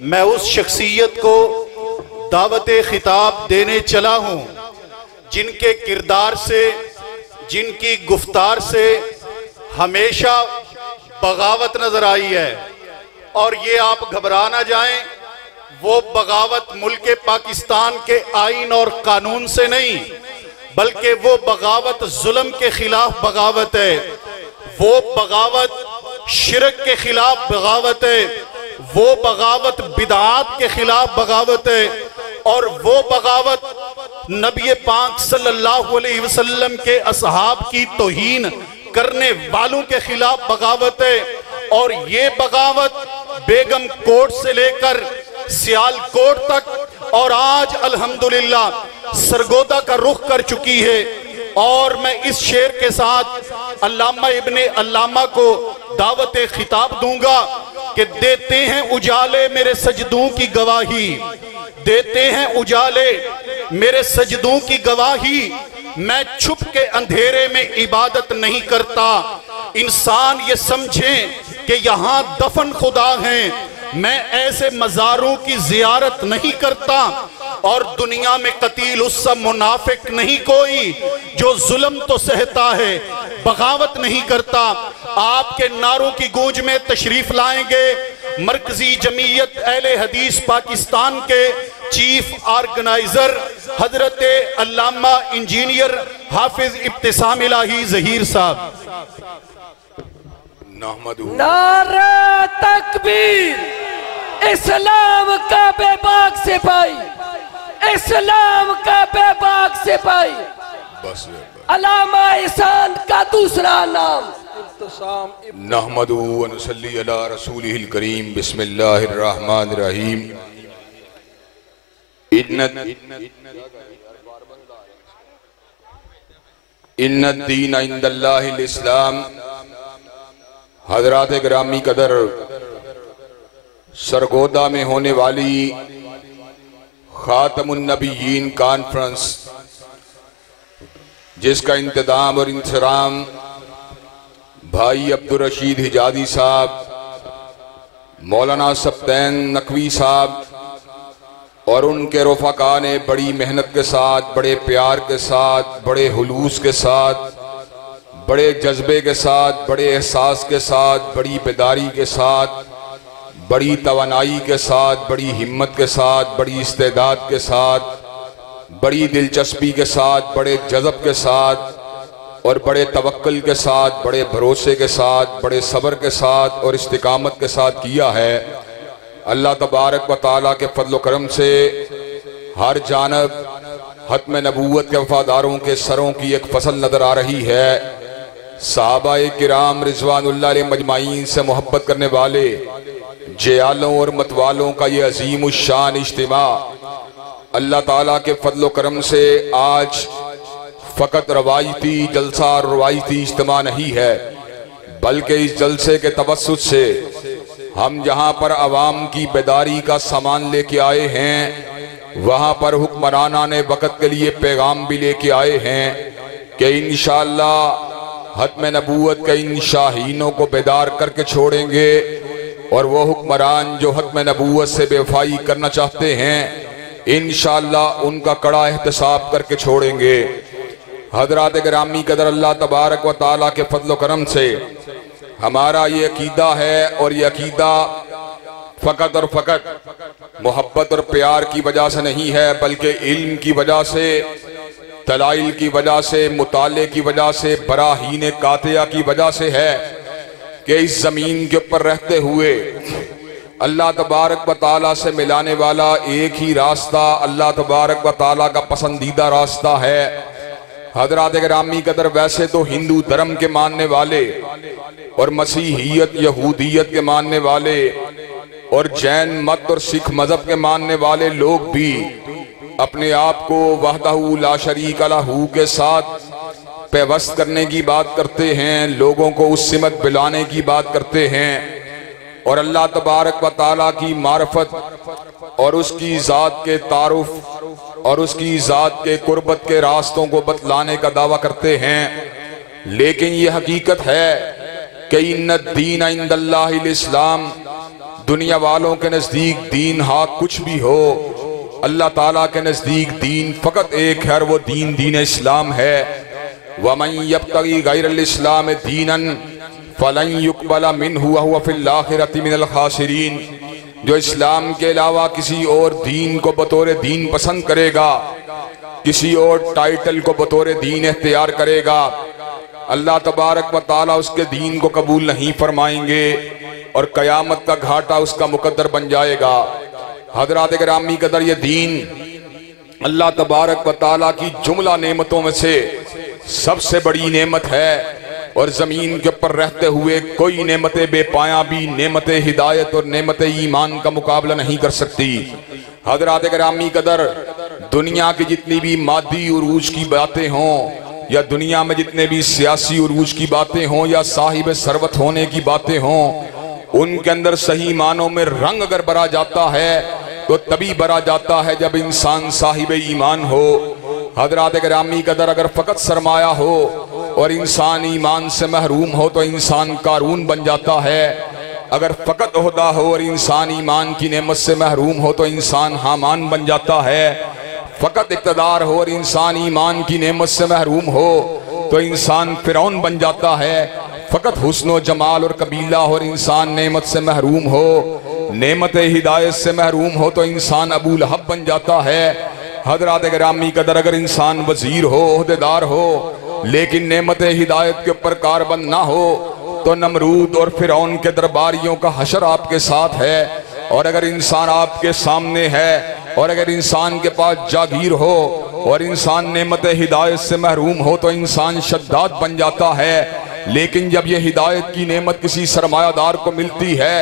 मैं उस शख्सियत को दावते खिताब देने चला हूँ जिनके किरदार से, जिनकी गुफ्तार से हमेशा बगावत नजर आई है। और ये आप घबरा ना जाएं, वो बगावत मुल्क पाकिस्तान के आइन और कानून से नहीं, बल्कि वो बगावत जुल्म के खिलाफ बगावत है, वो बगावत शिरक के खिलाफ बगावत है, वो बगावत बिदात के खिलाफ बगावत है, और वो बगावत नबी पाक सल्लल्लाहु अलैहि वसल्लम के असहाब की तौहीन करने वालों के खिलाफ बगावत है। और ये बगावत बेगम कोट से लेकर सियालकोट तक और आज अल्हम्दुलिल्लाह सरगोदा का रुख कर चुकी है। और मैं इस शेर के साथ अल्लामा इब्ने अल्लामा को दावत खिताब दूंगा कि देते हैं उजाले मेरे सजदों की गवाही, देते हैं उजाले मेरे सजदों की गवाही, मैं छुप के अंधेरे में इबादत नहीं करता। इंसान ये समझे कि यहाँ दफन खुदा हैं, मैं ऐसे मज़ारों की जियारत नहीं करता। और दुनिया में कतील उससा मुनाफिक नहीं कोई जो जुल्म तो सहता है, बगावत नहीं करता। आपके नारों की गूंज में तशरीफ लाएंगे मरकजी जमीयत अहले हदीस पाकिस्तान के चीफ ऑर्गेनाइजर हजरत अल्लामा इंजीनियर हाफिज इब्तिसाम इलाही ज़हीर साहब। नारा तकबीर, इस्लाम का बेबाक सिपाही, इस्लाम का बेबाक सिपाही, अल्लामा इहसान का दूसरा नाम नहमदु व नसल्ली अला रसूलिहिल करीम। बिस्मिल्लाहिर रहमानिर रहीम। इन्नद दीन इंदल्लाहिल इस्लाम। हजरात ग्रामी कदर, सरगोदा में होने वाली खातमुन नबीयीन कॉन्फ्रेंस जिसका इंतजाम और इंतराम भाई अब्दुल रशीद हिजादी साहब, मौलाना सब्तैन नकवी साहब और उनके रफ़ाका ने बड़ी मेहनत के साथ, बड़े प्यार के साथ, बड़े हुलूस के साथ, बड़े जज्बे के साथ, बड़े एहसास के साथ, बड़ी बेदारी के साथ, बड़ी तवानाई के साथ, बड़ी हिम्मत के साथ, बड़ी इस्तेदाद के साथ, बड़ी दिलचस्पी के साथ, बड़े जज़ब के साथ और बड़े तवक्कुल के साथ, बड़े भरोसे के साथ, बड़े सब्र के साथ और इस्तिकामत के साथ किया है। अल्लाह तबारक व तआला के फजल करम से हर जानब खत्म नबूवत के वफादारों के सरों की एक फसल नज़र आ रही है। सहाबाए किराम रिज़वानुल्लाह अलैहिम मजमाईन से मोहब्बत करने वाले, जयालों और मतवालों का ये अजीम शान इज्तिमा अल्लाह ताला के फजल करम से आज फ़कत रवायती जलसा और रवायती इज्तिमा नहीं है, बल्कि इस जलसे के तवस्सुत से हम जहाँ पर अवाम की बेदारी का सामान लेके आए हैं, वहाँ पर हुक्मरानाने वक़्त के लिए पैगाम भी लेके आए हैं कि इंशाअल्लाह हत्म नबूवत के इन शाहीनों को बेदार करके छोड़ेंगे और वो हुक्मरान जो हत्म नबूवत से बेवफाई करना चाहते हैं इंशाअल्लाह उनका कड़ा एहतसाब करके छोड़ेंगे। हजरात गिरामी कदर, अल्लाह तबारक व ताला के फजल करम से हमारा ये अकीदा है और ये अकीदा फ़कत और फ़कत मोहब्बत और प्यार की वजह से नहीं है, बल्कि इल्म की वजह से, दलाइल की वजह से, मुताले की वजह से, बराहीन कातिया की वजह से है कि इस ज़मीन के ऊपर रहते हुए अल्लाह तबारक व ताला से मिलाने वाला एक ही रास्ता अल्लाह तबारक व ताला का पसंदीदा रास्ता है। हजरात गिरामी कदर, वैसे तो हिंदू धर्म के मानने वाले और मसीहियत यहूदियत के मानने वाले और जैन मत और सिख मजहब के मानने वाले लोग भी अपने आप को वहदहू ला शरीक लहू के साथ पैवस्त करने की बात करते हैं, लोगों को उस सिमत बिलाने की बात करते हैं और अल्लाह तबारक व ताला की मारफत और उसकी ज़ात के तारुफ और उसकी ज़ात के कुर्बत के रास्तों को बतलाने का दावा करते हैं। लेकिन ये हकीकत है कि इन्न दीन इंदल्लाहिल इस्लाम, दुनिया वालों के नज़दीक दीन हाँ कुछ भी हो, अल्लाह ताला के नज़दीक दीन फ़कत एक है और वो दीन दीन इस्लाम है। वमन यब्तगी गैरल इस्लाम दीनन फलन युक़बला मिन्हु व हुवा फ़िल आख़िरति मिनल ख़ासिरीन, जो इस्लाम के अलावा किसी और दीन को बतौर दीन पसंद करेगा, किसी और टाइटल को बतौर दीन इख्तियार करेगा, अल्लाह तबारक व ताला उसके दीन को कबूल नहीं फरमाएंगे और क़यामत का घाटा उसका मुकद्दर बन जाएगा। हज़रात गिरामी कदर, ये दीन अल्लाह तबारक व ताला की जुमला नेमतों में से सबसे बड़ी नेमत है और ज़मीन के ऊपर रहते हुए कोई नेमत बेपाया भी नेमत हिदायत और नेमत ईमान का मुकाबला नहीं कर सकती। हज़रात गिरामी कदर, दुनिया की जितनी भी मादी उरूज की बातें हों या दुनिया में जितने भी सियासी उरूज की बातें हों या साहिब सरवत होने की बातें हों, उनके अंदर सही मानों में रंग अगर भरा जाता है तो तभी भरा जाता है जब इंसान साहिब ईमान हो। हज़रात गिरामी कदर, अगर फ़कत सरमाया हो और इंसान ईमान से महरूम हो तो इंसान कारून बन जाता है। अगर फ़कत ओहदा हो और इंसान ईमान की नेमत से महरूम हो तो इंसान हामान बन जाता है। फ़कत इक़्तिदार हो और इंसान ईमान की नेमत से महरूम हो तो इंसान फ़िरौन बन जाता है। फ़कत हुस्न जमाल और कबीला हो और इंसान नेमत से महरूम हो, नेमत हिदायत से महरूम हो तो इंसान अबू लहब बन जाता है। हज़रात गिरामी कदर, अगर इंसान वजीर हो, ओहदेदार हो, लेकिन नेमत हिदायत के ऊपर कारबंद ना हो तो नमरूद और फिरौन के दरबारियों का हशर आपके साथ है। और अगर इंसान आपके सामने है और अगर इंसान के पास जागीर हो और इंसान नेमत हिदायत से महरूम हो तो इंसान शद्दाद बन जाता है। लेकिन जब यह हिदायत की नेमत किसी सरमायादार को मिलती है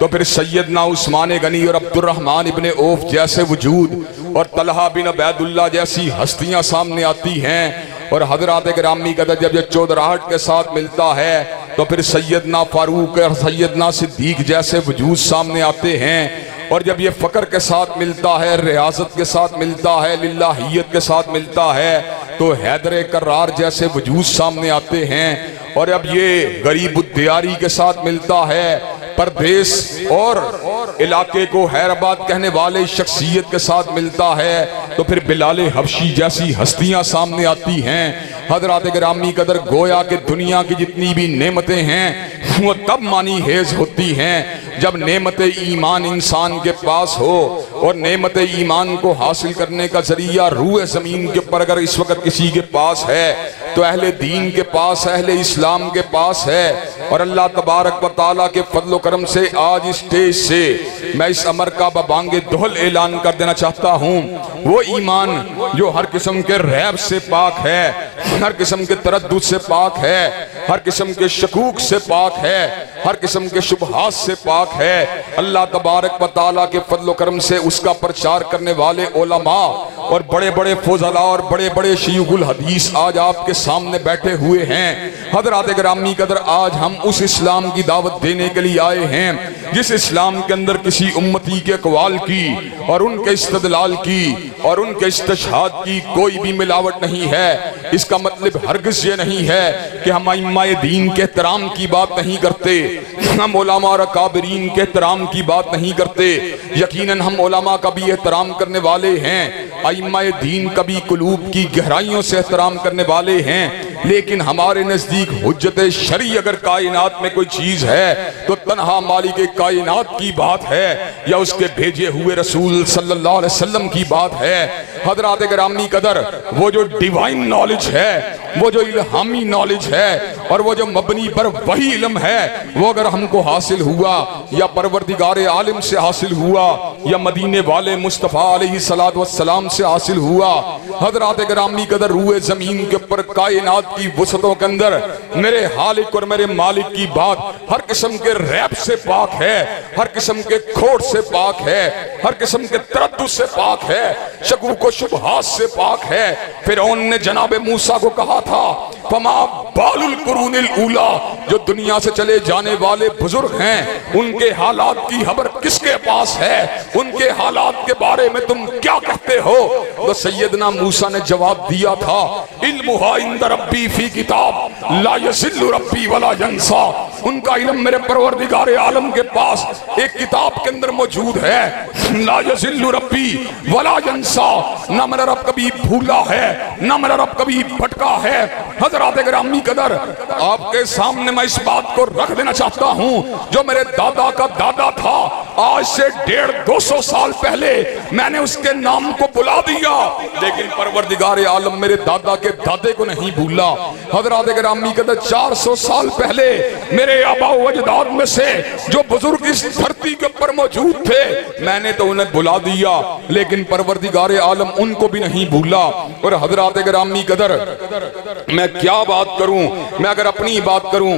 तो फिर सैयदना उस्मान गनी और अब्दुर्रहमान इब्ने औफ जैसे वजूद और तलहा बिन उबैदुल्लाह जैसी हस्तियां सामने आती हैं। और हज़रात गिरामी कदर, जब ये चौधराहट के साथ मिलता है तो फिर सैयदना फारूक और सैयदना सिद्दीक जैसे वजूद सामने आते हैं। और जब ये फ़क्र के साथ मिलता है, रियासत के साथ मिलता है, लिल्लाहियत के साथ मिलता है तो हैदर कर्रार जैसे वजूद सामने आते हैं। और अब ये गरीबुद्दियारी के साथ मिलता है, परदेश और इलाके को हैराबाद कहने वाले शख्सियत के साथ मिलता है तो फिर बिलाल हबशी जैसी हस्तियां सामने आती हैं। हज़रात गिरामी कदर, गोया के दुनिया की जितनी भी नेमतें हैं वो तब मानी हेज होती हैं जब नेमत ईमान इंसान के पास हो। और नेमत ईमान को हासिल करने का जरिया रूए ज़मीन के ऊपर अगर इस वक्त किसी के पास है तो अहले दीन के पास, अहले इस्लाम के पास है। और अल्लाह तबारक व तआला के फजल करम से आज इस स्टेज से मैं इस अमर का बबांगे दोहल ऐलान कर देना चाहता हूँ। वो ईमान जो हर किस्म के रैब से पाक है, हर किस्म के तरद्दुद से पाक है, हर किस्म के शकूक से पाक है, हर किस्म के शुबहात से पाक है। अल्लाह तबारक व तआला के फजल करम से उसका प्रचार करने वाले उलमा और बड़े बड़े फौजला और बड़े बड़े शयूखुल हदीस आज आपके सामने बैठे हुए हैं। हज़रात गिरामी कदर, आज हम उस इस्लाम की दावत देने के लिए आए हैं जिस इस्लाम के अंदर किसी उम्मती के अक़वाल की और उनके इस्तदलाल की और उनके इस्तिशहाद की कोई भी मिलावट नहीं है। इसका मतलब हरगिज़ ये नहीं है कि हम इमाए दीन के एहतराम की बात नहीं करते, हम उलमा और अकाबरीन के एहतराम की बात नहीं करते। यकीनन हम उलमा का भी एहतराम करने वाले हैं, इमाए दीन का भी कुलूब की गहराइयों से एहतराम करने वाले हैं। लेकिन हमारे नजदीक हुज्जत शरई अगर कायनात में कोई चीज है तो तन्हा मालिक कायनात की बात है या उसके भेजे हुए रसूल सल्लल्लाहु अलैहि वसल्लम की बात है। हज़रात गिरामी कदर, वो जो डिवाइन नॉलेज है, वो जो इल्हामी नॉलेज है और वो जो मबनी पर वही इल्म है, वो अगर हमको हासिल हुआ या परवरदिगार आलिम से हासिल हुआ या मदीने वाले मुस्तफ़ा अलैहिस्सलातु वस्सलाम से हासिल हुआ। हज़रात गिरामी कदर, रूए जमीन के ऊपर कायनात की वसतों के अंदर मेरे हालिक और मेरे मालिक की बात हर किस्म के रैब से पाक है, हर किस्म के खोट से पाक है, हर किस्म के तरद्दुद से पाक है, शकूक व शुबहात से पाक है। फिरौन ने जनाबे मूसा को कहा था, फमा बालुल कुरूनिल ऊला, जो दुनिया से चले जाने वाले बुजुर्ग हैं उनके हालात की खबर किसके पास है, उनके हालात के बारे में तुम क्या कहते हो? तो सैयदना मूसा ने जवाब दिया था, इल्मुहा इंद रब्बी फी किताब ला यज़िल्लु रब्बी वला यंसा। उनका इल्म मेरे परवरदिगार आलम के पास एक किताब के अंदर मौजूद है, ला यज़िल्लु रब्बी वला यंसा, ना मेरा रब कभी भूला है ना मेरा रब कभी भटका है। हज़रात गिरामी कदर, आपके सामने मैं इस बात को रख देना चाहता हूँ, जो मेरे दादा का दादा था, आज से 150-200 साल पहले मैंने उसके नाम को बुला दिया, लेकिन परवरदिगार आलम मेरे दादा के दादे को नहीं भूला। हज़रात गिरामी कदर, 400 साल पहले मेरे आबा व अजदाद में से जो बुजुर्ग इस धरती के ऊपर मौजूद थे, मैंने तो उन्हें बुला दिया, लेकिन परवरदिगार आलम उनको भी नहीं भूला। और हज़रात गिरामी कदर, मैं क्या बात करूं, मैं अगर अपनी बात करूं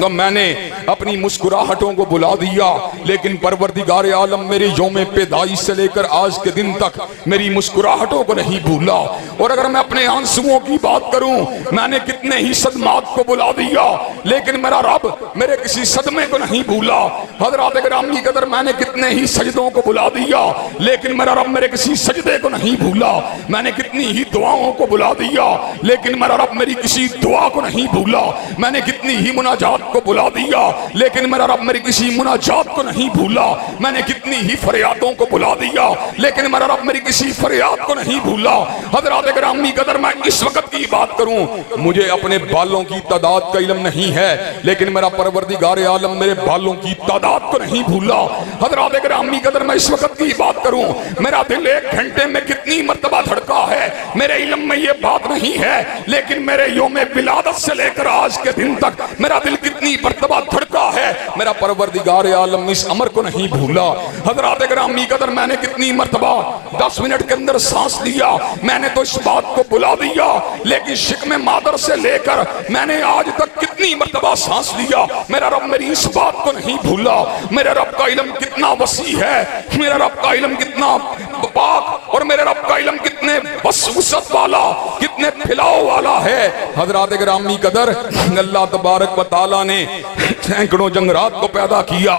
तो मैंने अपनी मुस्कुराहटों को बुला दिया, लेकिन परवरदिगार आलम मेरे यौम पैदाइश से लेकर आज के दिन तक मेरी मुस्कुराहटों को नहीं भूला। और अगर मैं अपने आंसुओं की बात करूं, मैंने कितने ही सदमात को बुला दिया, लेकिन मेरा रब मेरे किसी सदमे को नहीं भूला। हज़रात गिरामी कदर, मैंने कितने ही सजदों को बुला दिया, लेकिन मेरा रब मेरे किसी सजदे को नहीं भूला। मैंने कितनी ही दुआओं को बुला दिया, लेकिन मेरा रब मेरी किसी दुआ को नहीं भूला। मैंने कितनी ही मुनाजात को बुला दिया, लेकिन मेरा रब मेरी किसी मुनाजात को नहीं भूला। मैंने कितनी ही फरियादों को बुला दिया, लेकिन मेरा रब मेरी किसी फरियाद को नहीं भूला। हज़रात गिरामी कदर, मैं इस वक्त की बात करूं, मुझे अपने बालों की तादाद का इल्म नहीं है, लेकिन मेरा परवरदिगार आलम मेरे बालों की तादाद को नहीं भूला। हज़रात गिरामी कदर, मैं इस वक्त की बात करूं, मेरा दिल 1 घंटे में कितनी मर्तबा धड़का है, मेरे इल्म में ये बात नहीं है, लेकिन मेरे यौमे विलादत से लेकर आज के दिन तक मेरा दिल कितनी मर्तबा धड़का है, मेरा परवरदिगार आलम इस अमर को नहीं भूला। हज़रात गिरामी कदर, मैंने कितनी मर्तबा 10 मिनट के अंदर सांस लिया, मैंने तो इस बात को बुला दिया, लेकिन शिकमे मादर से लेकर मैंने आज तक कितनी मर्तबा सांस लिया, मेरा रब मेरी इस बात को नहीं भूला। मेरे रब का इल्म कितना वसी है, मेरा रब का इल्म कितना पाक, और मेरे रब का इल्म कितने वसवसत वाला, कितने फैलाव वाला है। हज़रात गिरामी कदर, अल्लाह तबारक व तआला ने सैकड़ों जंगलात को पैदा किया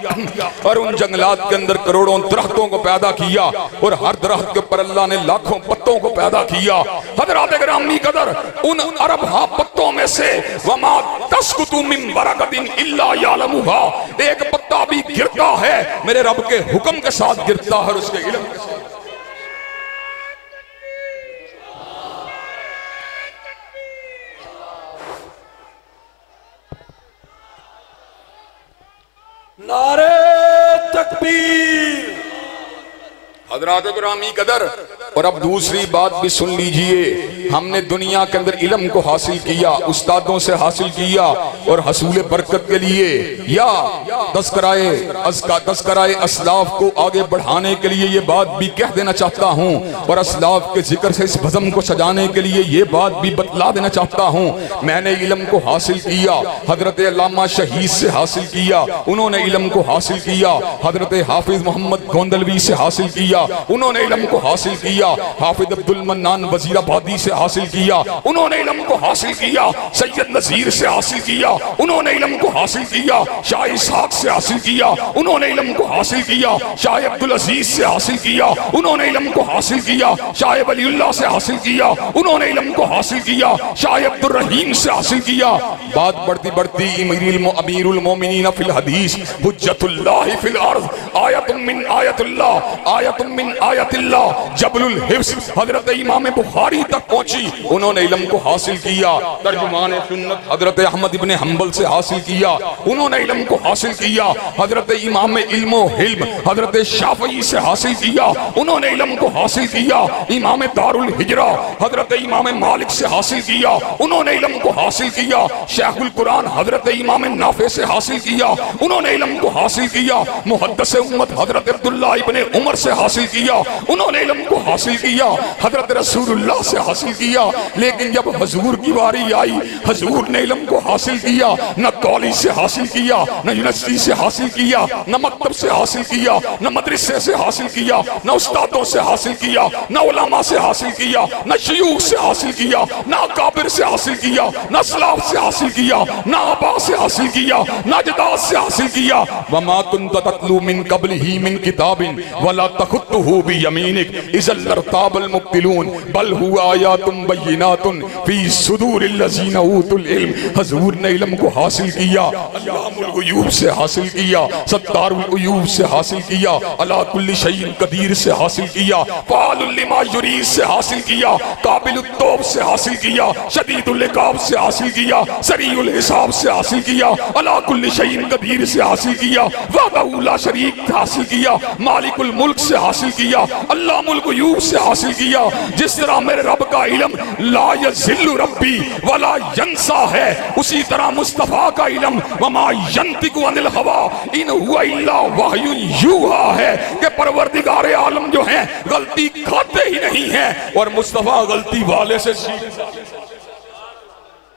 और उन जंगलात के अंदर करोड़ों दरख्तों को पैदा किया, और हर दरख्त के ऊपर अल्लाह ने लाखों पत्तों को पैदा किया। हज़रात गिरामी कदर, उन अरब पत्तों में से वमा तस्कुतु मिन बरकतिन इल्ला यालमुहा, एक पत्ता भी गिरता है मेरे रब के हुक्म के साथ गिरता है, उसके इल्म के साथ। नारे तकबीर, हज़रात गिरामी कदर। और अब दूसरी बात भी सुन लीजिए, हमने दुनिया के अंदर इल्म को हासिल किया, उस्तादों से हासिल किया, और हसूल बरकत के लिए या तज़किराए असलाफ को आगे बढ़ाने के लिए ये बात भी कह देना चाहता हूँ, और असलाफ के जिक्र से इस भज़म को सजाने के लिए ये बात भी बतला देना चाहता हूँ। मैंने इल्म को हासिल किया, हजरत अल्लामा शहीद से हासिल किया, उन्होंने इल्म को हासिल किया। हजरत हाफिज मोहम्मद गोंदलवी से हासिल किया, उन्होंने इल्म को हासिल किया। हाफिज अब्दुल मन्नान वजीराबादी से हासिल किया, उन्होंने इल्म को हासिल किया। सैयद नजीर से हासिल किया, उन्होंने इल्म को हासिल किया। शाह इसहाक से हासिल किया, उन्होंने इल्म को हासिल किया। शाह अब्दुल अजीज से हासिल किया, उन्होंने इल्म को हासिल किया। शाह वलीउल्लाह से हासिल किया, उन्होंने इल्म को हासिल किया। शाह अब्दुल रहीम से हासिल किया। बात बढ़ती बढ़ती अमीरुल मोमिनीन फिल हदीस हुज्जतुल्लाह फिल अर्ज़ आयतुम मिन आयतिल्लाह आयतुम मिन आयतिल्लाह जबलुल हिफ्ज़ हजरत इमाम बुखारी तक पहुंची, उन्होंने इल्म को हासिल किया। तर्जुमान सुन्नत हजरत अहमद इब्ने हंबल से हासिल किया, उन्होंने इल्म को हासिल किया। हजरत इमाम इल्म व हिल्म हजरत शाफई से हासिल किया, उन्होंने इल्म को हासिल किया। इमाम दारुल हिजरा हजरत इमाम मालिक से हासिल किया, उन्होंने इल्म को हासिल किया। शेखुल कुरान हजरत इमाम नाफे से हासिल किया, उन्होंने इल्म को हासिल किया। मुहद्दिस उम्मत हजरत अब्दुल्लाह इब्ने उमर से हासिल किया, उन्होंने इल्म को हासिल किया। हजरत रसूलुल्लाह से हासिल किया। लेकिन जब हुजूर की बारी आई, हुजूर ने इल्म को हासिल किया। न कॉलेज से हासिल किया, न यूनिवर्सिटी से हासिल किया, न मकतब से हासिल किया, न मदरसे से हासिल किया, न उस्तादों से हासिल किया, न उलमा से हासिल किया, न शयूख से हासिल किया, न अकाबिर से हासिल किया, न सलाफ से हासिल किया, न आबा से हासिल किया, न अजदाद से हासिल किया। वमा कुन्त ततलू मिन क़ब्लिही मिन किताबिन वला तखुत्तुहू बियमीनिक इज़ल लर्ताबल मुब्तिलून बल हुवा आयातुम बय्यिनातुन फी सुदूरिल लज़ीना ऊतुल इल्म। हुजूर ने इल्म को हासिल किया, अल्लामुल गुयूब से हासिल किया, सत्तारुल उयूब से हासिल किया, अला कुल्ली शैइन कदीर से हासिल किया, फ़ाअलुल लिमा युरीद से हासिल किया, काबिलुत तौब से हासिल किया, शदीदुल इक़ाब से हासिल किया, सरीउल हिसाब से हासिल किया, अला कुल्ली शैइन कदीर से हासिल किया, वहदहू ला शरीक से हासिल किया, मालिकुल मुल्क से हासिल किया, अल्लामुल गुयूब से हासिल किया। जिस तरह मेरे रब का इल्म ला यज़िल्लु रब्बी वला यंसा है, उसी तरह मुस्तफा का इल्म वमा यंतिकु अनिल हवा इन हुवा इल्ला वहयुन यूहा है कि परवरदिगार आलम जो हैं गलती खाते ही नहीं हैं, और मुस्तफा गलती वाले से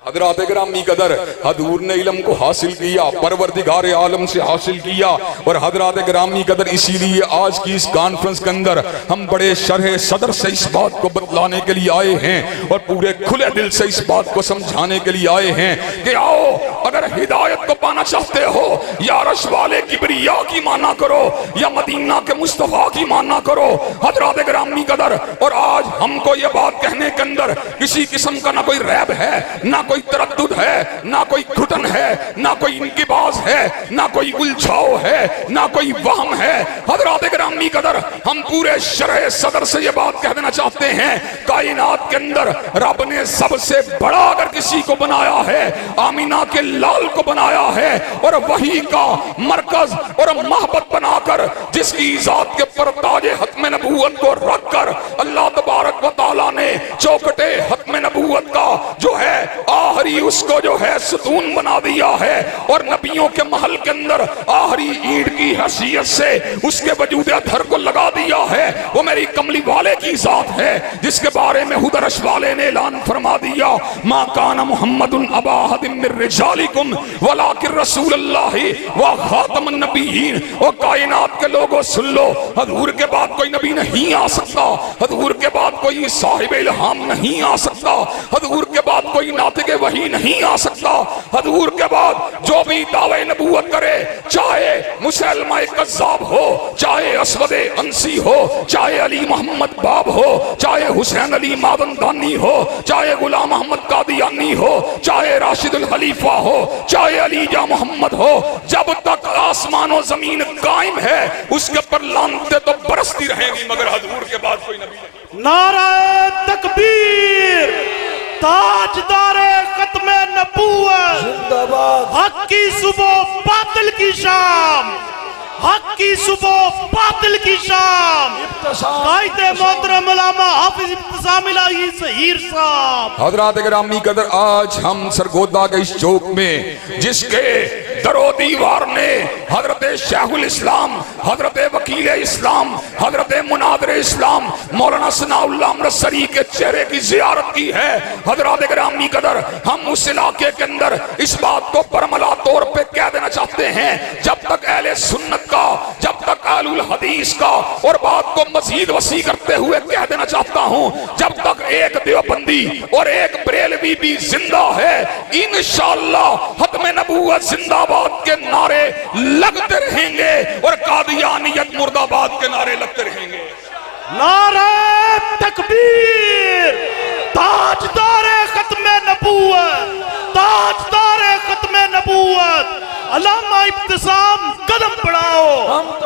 हज़रात गिरामी कदर। हुजूर ने इल्म को हासिल किया, परवरदिगार आलम से हासिल किया। और हज़रात गिरामी कदर इसीलिए आज की इस कॉन्फ्रेंस के अंदर हम बड़े शरह सदर से इस बात को बतलाने के लिए आए हैं, और पूरे खुले दिल से इस बात को समझाने के लिए आए हैं कि आओ, अगर हिदायत को पाना चाहते हो, या अरश वाले किबरिया की माना करो, या मदीना के मुस्तफा की माना करो। हज़रात गिरामी कदर, और आज हमको ये बात कहने के अंदर किसी किस्म का ना कोई रैब है, ना कोई तरद्दुद है, ना कोई घुटन है, ना कोई इंकिबाज है, ना कोई उलझाव है, ना कोई वहम है। हज़रात गिरामी कदर, हम पूरे शरह सदर से ये बात कह देना चाहते हैं, कायनात के अंदर रब ने सबसे बड़ा अगर किसी को बनाया है, आमीना के लाल को बनाया है, और वही का मरकज और महबत बनाकर जिसकी ज़ात के ऊपर ताजे हत्म नबूवत को रखकर अल्लाह तबारक व तआला ने चौकटे हत्म नबूवत का जो है आखिरी उसको जो है सुतून बना दिया है, और नबियों के महल के अंदर आखिरी ईंट की हैसियत से उसके वजूद अतहर को लगा दिया है। वो मेरी कमली वाले की जात है, जिसके बारे में खुद अरश वाले ने ऐलान फरमा दिया, मा काना मुहम्मदुन अबा अहदिम मिन रिजालिकुम वलाकिन रसूलुल्लाहि व खातमुन नबिय्यीन। और कायनात के लोगों सुन लो, हुजूर के बाद कोई नबी नहीं आ सकता, हुजूर के बाद कोई साहिब इल्हाम नहीं आ सकता, हुजूर के बाद कोई नातिक़े वही नहीं आ सकता। हुजूर के बाद जो भी दावे नबूवत करे, चाहे मुसलमा कज़्ज़ाब हो, चाहे असवदे अंसी हो, चाहे अली मोहम्मद बाब हो, चाहे हुसैन अली मादनदानी हो, चाहे गुलाम मोहम्मद कादियानी हो, चाहे राशिदुल खलीफा हो, चाहे अली जा मोहम्मद हो, जब तक आसमान और जमीन कायम है उसके पर लानतें तो बरसती रहेंगी, मगर हुजूर के बाद कोई नबी नहीं। नारे तकबीर, ताजदारे खत्मे नबूवत जिंदाबाद, हक की सुबह बातिल की शाम, हक की सुबह बातिल की शाम। कायदे मोहतरम अल्लामा हाफिज इब्तिसाम इलाही ज़हीर साहब। हज़रात गिरामी कदर, आज हम सरगोदा के इस चौक में जिसके दरो दीवार ने हजरत शेखुल इस्लाम, हजरत वकील इस्लाम, हजरत मुनादिर इस्लाम मौलाना सनाउल्लाह अमृतसरी के चेहरे की जियारत की है। हजरात गिरामी कदर, हम उस इलाके के अंदर इस बात को बरमला तौर पे कह देना चाहते हैं, जब तक अहले सुन्नत का, जब तक अहलुल हदीस का, और बात को मजीद वसी करते हुए कह देना चाहता हूं, जब तक एक देवबंदी और एक बरेलवी भी जिंदा है, इंशाअल्लाह खत्म नबूवत जिंदाबाद के नारे लगते रहेंगे और कादियानियत मुर्दाबाद के नारे लगते रहेंगे। नारे तकबीर, ताजदारे खत्म नबूवत, ताजदारे खत्म नबूवत अल्लामा इब्तिसाम कदम बढ़ाओ,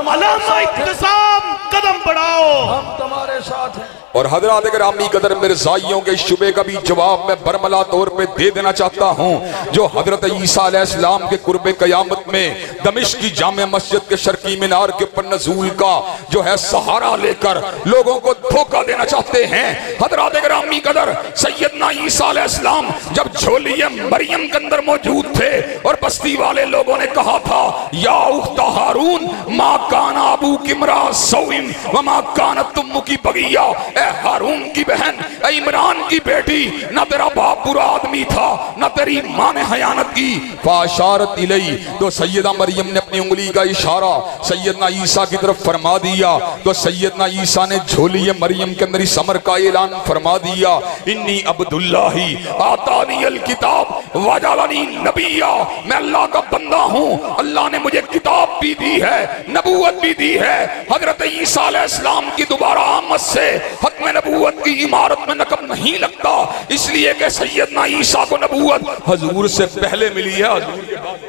अल्लामा इब्तिसाम कदम बढ़ाओ, हम तुम्हारे साथ हैं। और हजरात गिरामी कदर, मिर्जाइयों के शुबे का भी जवाब मैं बरमला तौर पे दे देना चाहता हूँ। जो हजरत ईसा अलैहिस्सलाम के कुर्बे कयामत में दमिश्क की जामे मस्जिद के शर्की मीनार के ऊपर नज़ूल का जो है सहारा लेकर लोगों को धोखा देना चाहते हैं। हजरात गिरामी कदर, सैयदना ईसा अलैहिस्सलाम जब झोलिए मरियम के अंदर मौजूद थे और बस्ती वाले लोगों ने कहा था, या उख्ता हारून मा काना अबू किमरा सौइम व मा कानत तुम्मुकी बगिया, हारून की बहन, इमरान की बेटी, ना तेरा बाप बुरा आदमी था, ना तेरी माँ ने खयानत की। फाशारत इलई, तो सैयदा मरियम ने अपनी उंगली का इशारा सैयदना ईसा की तरफ फरमा दिया, तो सैयदना ईसा ने झोलिए मरियम के अंदर इस अमर का ऐलान फरमा दिया, इन्नी अब्दुल्लाही आतानियल किताब वजालनी नबिया, मैं अल्लाह का बंदा हूँ, अल्लाह ने मुझे किताब भी दी है, नबूवत भी दी है। हजरत ईसा अलैहिस्सलाम की दोबारा आमद से खत्म नबूवत की इमारत में नकब नहीं लगता, इसलिए कि सैयदना ईसा को नबूवत हजूर से पहले मिली है, हजूर के बाद।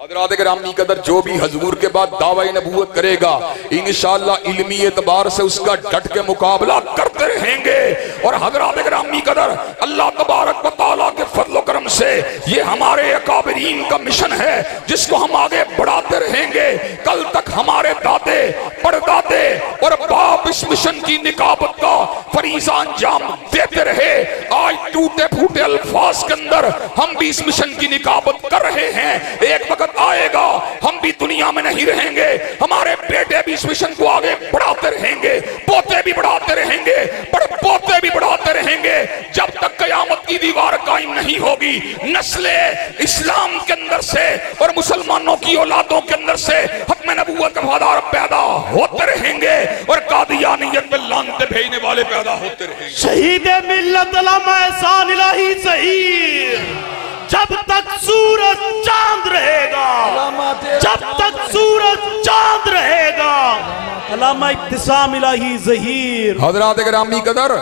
हज़रात गिरामी कदर, जो भी हजूर के बाद दावा नबूवत करेगा इंशाअल्लाह इल्मी एतबार से उसका डट के मुकाबला करते रहेंगे। और हज़रात गिरामी कदर, अल्लाह तबारक व तआला के फजल करम से ये हमारे अकाबिरीन का मिशन है जिसको हम आगे बढ़ाते रहेंगे। कल तक हमारे दादे परदादे और बाप इस मिशन की निकाबत का फरीज़ा अंजाम देते रहे। आज टूटे फूटे अल्फाज के अंदर हम भी इस मिशन की निकाबत कर रहे हैं। एक वक्त आएगा हम भी दुनिया में नहीं रहेंगे, हमारे बेटे भी इस मिशन को आगे बढ़ाते रहेंगे, पोते भी बढ़ाते रहेंगे, पोते भी बढ़ाते रहेंगे, जब तक कयामत की दीवार कायम नहीं होगी। नस्ले इस्लाम के अंदर से और मुसलमानों की औलादों के अंदर से खत्म नबूवत के वफादार पैदा होते रहेंगे और कादियानियत में लानते भेजने वाले पैदा होते रहेंगे। शहीद मिल्लत अल्लामा एहसान इलाही ज़हीर, जब तक सूरज चांद रहेगा, जब तक सूरज चांद रहेगा, अल्लामा इब्तिसाम इलाही ज़हीर। हज़रात गिरामी कदर,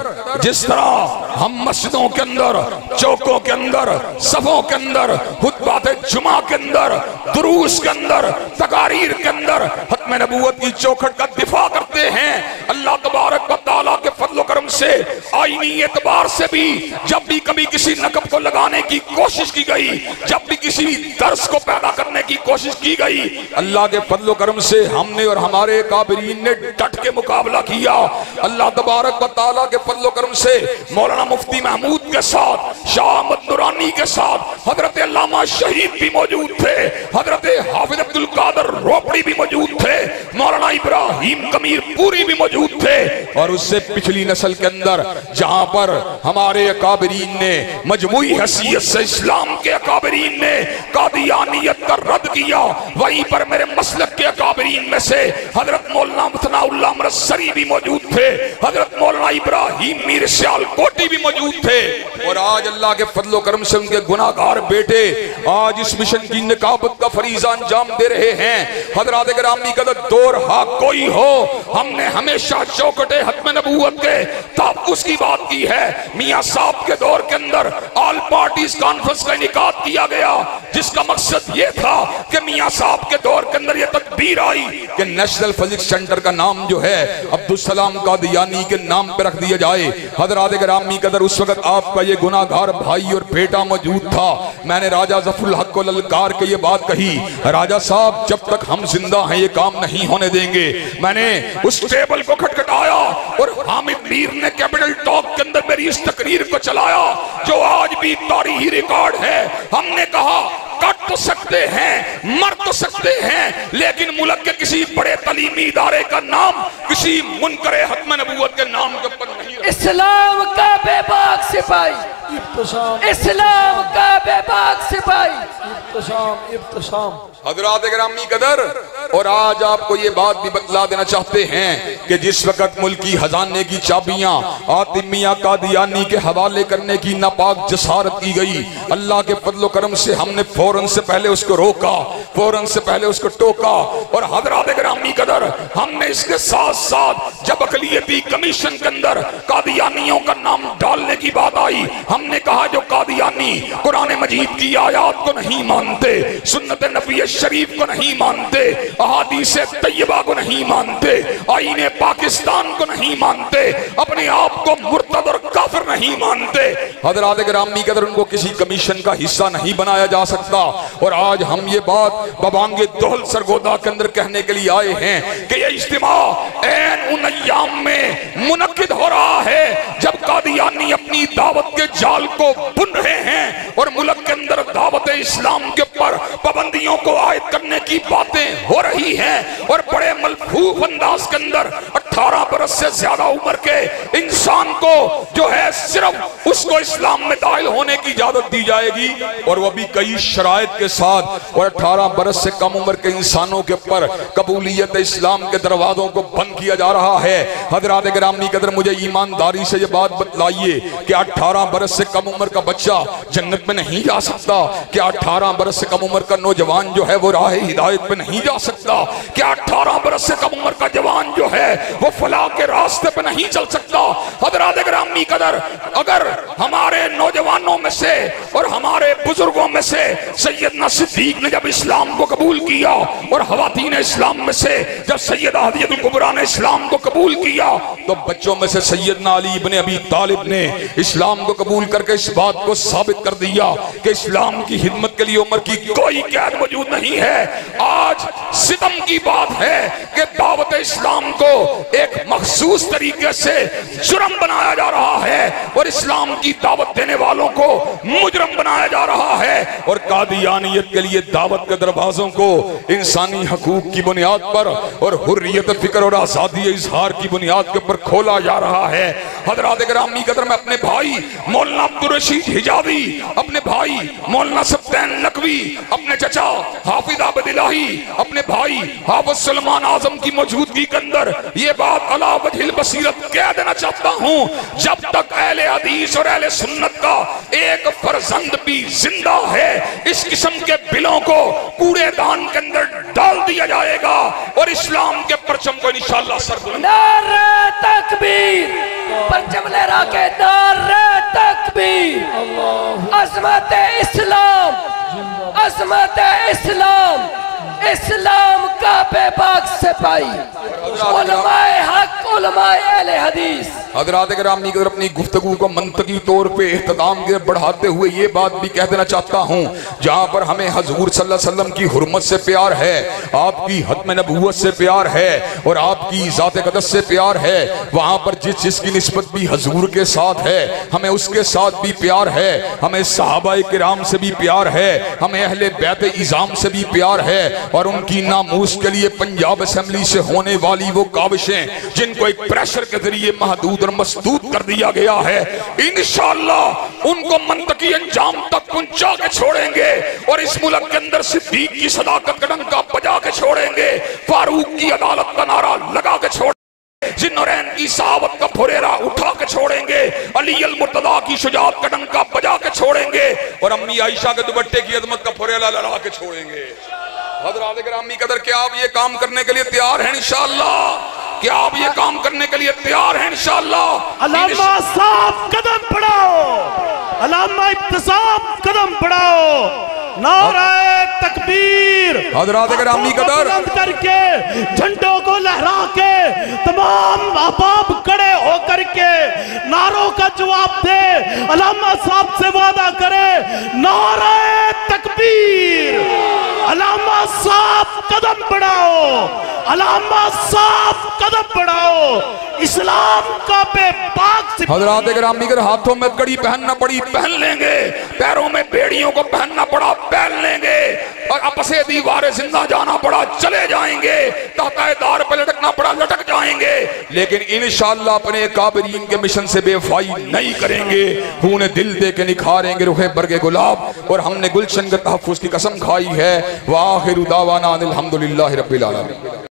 जिस तरह हम मस्जिदों के अंदर, चौकों के अंदर, सफों के अंदर, खुतबात जुमा के अंदर, दुरूस के अंदर, तकारीर के अंदर खत्म नबूवत की चौखट का दिफा करते हैं, अल्लाह तबारक व तआला के फजल करम से आईनी एतबार से भी जब भी कभी किसी नकब को लगाने की कोशिश की गई, जब भी किसी दर्स को पैदा करने की कोशिश की गई, अल्लाह के फजल करम से हमने और हमारे काबिरीन ने डट के मुकाबला किया। अल्लाह तबारक व तआला के फजल करम से मौलाना मुफ्ती महमूद के साथ, शाह अहमद नूरानी के साथ हजरत अल्लामा शहीद भी मौजूद थे, हजरत हाफिज अब्दुल कादर रोपड़ी भी मौजूद थे, मौलाना इब्राहिम कमीर पूरी भी मौजूद थे। और उससे पिछली नस्ल के अंदर जहां पर हमारे अकाबरीन ने मजमूई हैसियत से इस्लाम के अकाबरीन ने कादियानियत का रद्द किया, वहीं पर मेरे मसलक के अकाबरीन में से हजरत मौलाना सनाउल्लाह अमृतसरी भी मौजूद थे, हजरत मौलाना इब्राहिम मीर सियालकोटी भी मौजूद थे। और आज अल्लाह के फजलो करम से उनके गुनाहगार बेटे आज इस मिशन की निकाबत का फरीजा अंजाम दे रहे हैं। हजरात गिरामी कदर, दौर हा कोई हो, हमने हमेशा चौकटे खत्म नबूवत के उसकी बात की है। मियां साहब के दौर के अंदर ऑल पार्टीज कॉन्फ्रेंस का इनेकाद किया गया, जिसका मकसद ये था कि मियां साहब के दौर के अंदर ये तदबीर आई कि नेशनल फिजिक्स सेंटर का नाम जो है अब्दुल सलाम कादियानी के नाम पे रख दिया जाए। हजरात गिरामी कदर, उस वक्त आपका ये गुनाहगार भाई और बेटा मौजूद था। मैंने राजा जफरुल हक को ललकार के ये बात कही, राजा साहब जब तक हम जिंदा हैं ये काम नहीं होने देंगे। मैंने उस टेबल को खटखटाया और हामिद मीर ने कैपिटल टॉक के अंदर मेरी इस तकरीर को चलाया जो आज भी तारीखी रिकॉर्ड है। हमने कहा कट तो सकते हैं, मर तो सकते हैं, लेकिन मुल्क के किसी बड़े तलीमी इदारे का नाम किसी मुनकरे हत्म नबूवत के नाम के ऊपर नहीं। इस्लाम का बेबाक सिपाही, इस्लाम का बेबाक सिपाही, हजरात गिरामी कदर, और आज आपको ये बात भी बतला देना चाहते हैं कि जिस वक्त मुल्की खजाने की चाबियां आतिम मियां कादियानी के हवाले करने की नापाक जसारत की गई, अल्लाह के फजल करम से हमने फौरन से पहले उसको रोका, फौरन से पहले उसको टोका। और हजरात गिरामी कदर, हमने इसके साथ साथ जब अक़लियती कमीशन के अंदर कादियानियों का नाम डालने की बात आई, हमने कहा जो कादियानी कुरान मजीद की आयात को नहीं मानते, सुन्नत नबी शरीफ को नहीं मानते, अहादीस तैयबा को नहीं मानते, आईने पाकिस्तान को नहीं मानते, अपने आप को मुर्तद और काफिर नहीं मानते, हजरात गिरामी कदर उनको किसी कमीशन का हिस्सा नहीं बनाया जा सकता। और आज हम ये बात बबांगे दोहल सरगोदा के अंदर कहने के लिए आए हैं कि ये इज्तिमा ऐन उन अय्याम में मुनक्किद हो रहा है जब कादियानी अपनी दावत के जाल को बुन रहे हैं और मुल्क के अंदर दावत इस्लाम के ऊपर पाबंदियों को आयद करने की बातें हो रही हैं और बड़े मलफूफ अंदाज के अंदर 18 बरस से ज्यादा उम्र के इंसान को जो है सिर्फ उसको इस्लाम में दाखिल होने की इजाजत दी जाएगी, और वह भी कई शराइत के साथ। और 18 बरस से कम उम्र के इंसानों के ऊपर कबूलियत इस्लाम के दरवाजों को बंद किया जा रहा है। हजरात गिरामी कदर, मुझे ईमानदारी से ये बात बतलाइए कि 18 बरस से कम उम्र का बच्चा जन्नत में नहीं जा सकता? क्या 18 बरस से कम उम्र का नौजवान जो है वो राह हिदायत पे नहीं जा सकता? क्या 18 बरस से कम उम्र का जवान जो है वो फलाह के रास्ते पे नहीं चल सकता? हजरात गिरामी कदर, अगर हमारे नौजवानों में से और हमारे बुजुर्गों में से सैयदना सिद्दीक ने जब इस्लाम को कबूल किया और खवातीन इस्लाम में से जब सैयदा हदियतुल कुबरा ने इस्लाम को कबूल किया, तो बच्चों में से सैयदना अली इब्ने अबी तालिब ने इस्लाम को कबूल करके इस बात को साबित कर दिया कि इस्लाम की खिदमत के लिए उम्र की कोई कैद मौजूद नहीं है। आज सितम की बात है कि दावत इस्लाम को एक मखसूस तरीके से जुर्म बनाया जा रहा है और इस्लाम की दावत देने वालों को मुजरम बनाया जा रहा है, और कादियानियत के लिए दावत के दरवाजों को इंसानी हकूक की बुनियाद पर और हुर्रियत फिक्र और आजादी इजहार की बुनियाद के ऊपर खोला जा रहा है। हजरात गिरामी कदर, मैं अपने भाई मौलाना अब्दुल रशीद हिजादी, अपने भाई मौलाना सब्तैन नकवी, अपने चचा हाफिज आबिद इलाही, अपने भाई हाफिज सलमान आजम की मौजूदगी के अंदर ये बात अला वजहिल बसीरत कह देना चाहता हूं, जब तक अहले हदीस और अहले सुन्नत का एक फर्जंद भी जिंदा है, इस किस्म के बिलों को कूड़ेदान के अंदर डाल दिया जाएगा और इस्लाम के परचम को इंशाअल्लाह सरबुलंद। नारे तकबीर, परचम लहरा के नारे तकबीर, अज़मत इस्लाम, अज़मत इस्लाम, इस्लाम का बेबाक सिपाही, उलमाए हक, उलमाए अहले हदीस। हजरात गिरामी कदर, अपनी गुफ्तगू को मंतकी तौर पे एहतदाम के बढ़ाते हुए ये बात भी कह देना चाहता हूँ, जहाँ पर हमें हजूर सल्लल्लाहु अलैहि वसल्लम की हुर्मत से प्यार है, आपकी हत्म नबूवत से प्यार है और आपकी ज़ात क़दस से प्यार है, वहाँ पर जिस जिसकी निस्बत भी हजूर के साथ है हमें उसके साथ भी प्यार है, हमें सहाबाए किराम से भी प्यार है, हमें अहले बैत इज़ाम से भी प्यार है, और उनकी नामूस के लिए पंजाब असेंबली से होने वाली वो काविशें जिनको एक प्रेशर के जरिए महदूद और मसदूद कर दिया गया है, इंशाअल्लाह उनको मंतकी अंजाम तक पहुंचा के छोड़ेंगे और इस मुल्क के अंदर सिद्दीक की सदाकत का डंका बजा के छोड़ेंगे, फारूक की अदालत का नारा लगा के छोड़ेंगे, जिन्नौरैन की सहावत का फुरेरा उठा के छोड़ेंगे, अली अल मुर्तदा की शुजाअत का डंका बजा के छोड़ेंगे और अम्मी आयशा के दुपट्टे की अजमत का फुरेरा लगा के छोड़ेंगे। हज़रात गिरामी कदर, क्या आप ये काम करने के लिए तैयार हैं इंशाअल्लाह? क्या आप ये काम करने के लिए तैयार हैं इंशाअल्लाह? अल्लामा साहब कदम बढ़ाओ, अल्लामा इब्तिसाम कदम बढ़ाओ। नारे तकबीर। हजरात गिरामी कदर करके झंडों को लहरा के तमाम अहबाब खड़े होकर के नारों का जवाब दे, अल्लामा साहब से वादा करे, नारे तकबीर। अल्लामा साहब कदम बढ़ाओ, अल्लामा साहब कदम बढ़ाओ। इस्लाम का बेबाक। हजरात गिरामी कर हाथों में कड़ी पहनना पड़ी पहन लेंगे, पैरों में बेड़ियों को पहनना पड़ा पहन लेंगे, और आपसे दीवारें जिंदा जाना पड़ा चले जाएंगे, ताक़ादार पे लटकना पड़ा लटक जाएंगे, लेकिन इंशाअल्लाह अपने काबरीन के मिशन से बेवफाई नहीं करेंगे। खून दिल दे के निखारेंगे रुखे बरगे गुलाब, और हमने गुलशन के तहफ़्फ़ुज़ की कसम खाई है। व आखिरु दावाना अनिल हम्दुलिल्लाहि रब्बिल आलमीन।